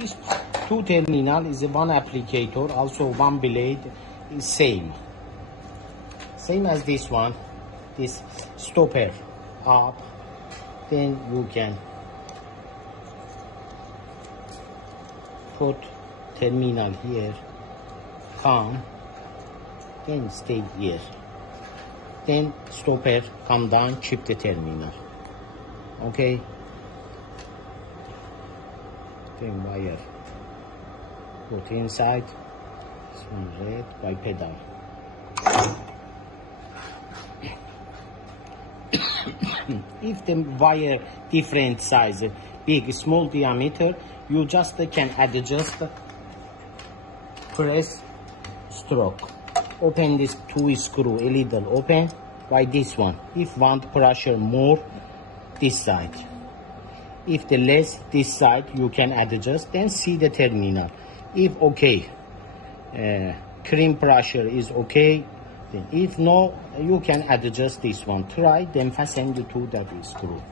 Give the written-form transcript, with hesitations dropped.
This two terminal is one applicator, also one blade is same as this one. This stopper up, then you can put terminal here, come, then stay here, then stopper come down, keep the terminal. Okay, then wire put inside. This one red by pedal. If the wire different size, big, small diameter, you just can adjust, press, stroke. Open this two screw a little, open by this one. If want pressure more, this side. If the less, this side, you can adjust, then see the terminal. If okay, crimp pressure is okay, then if no, you can adjust this one. Try, then fasten the two that screw.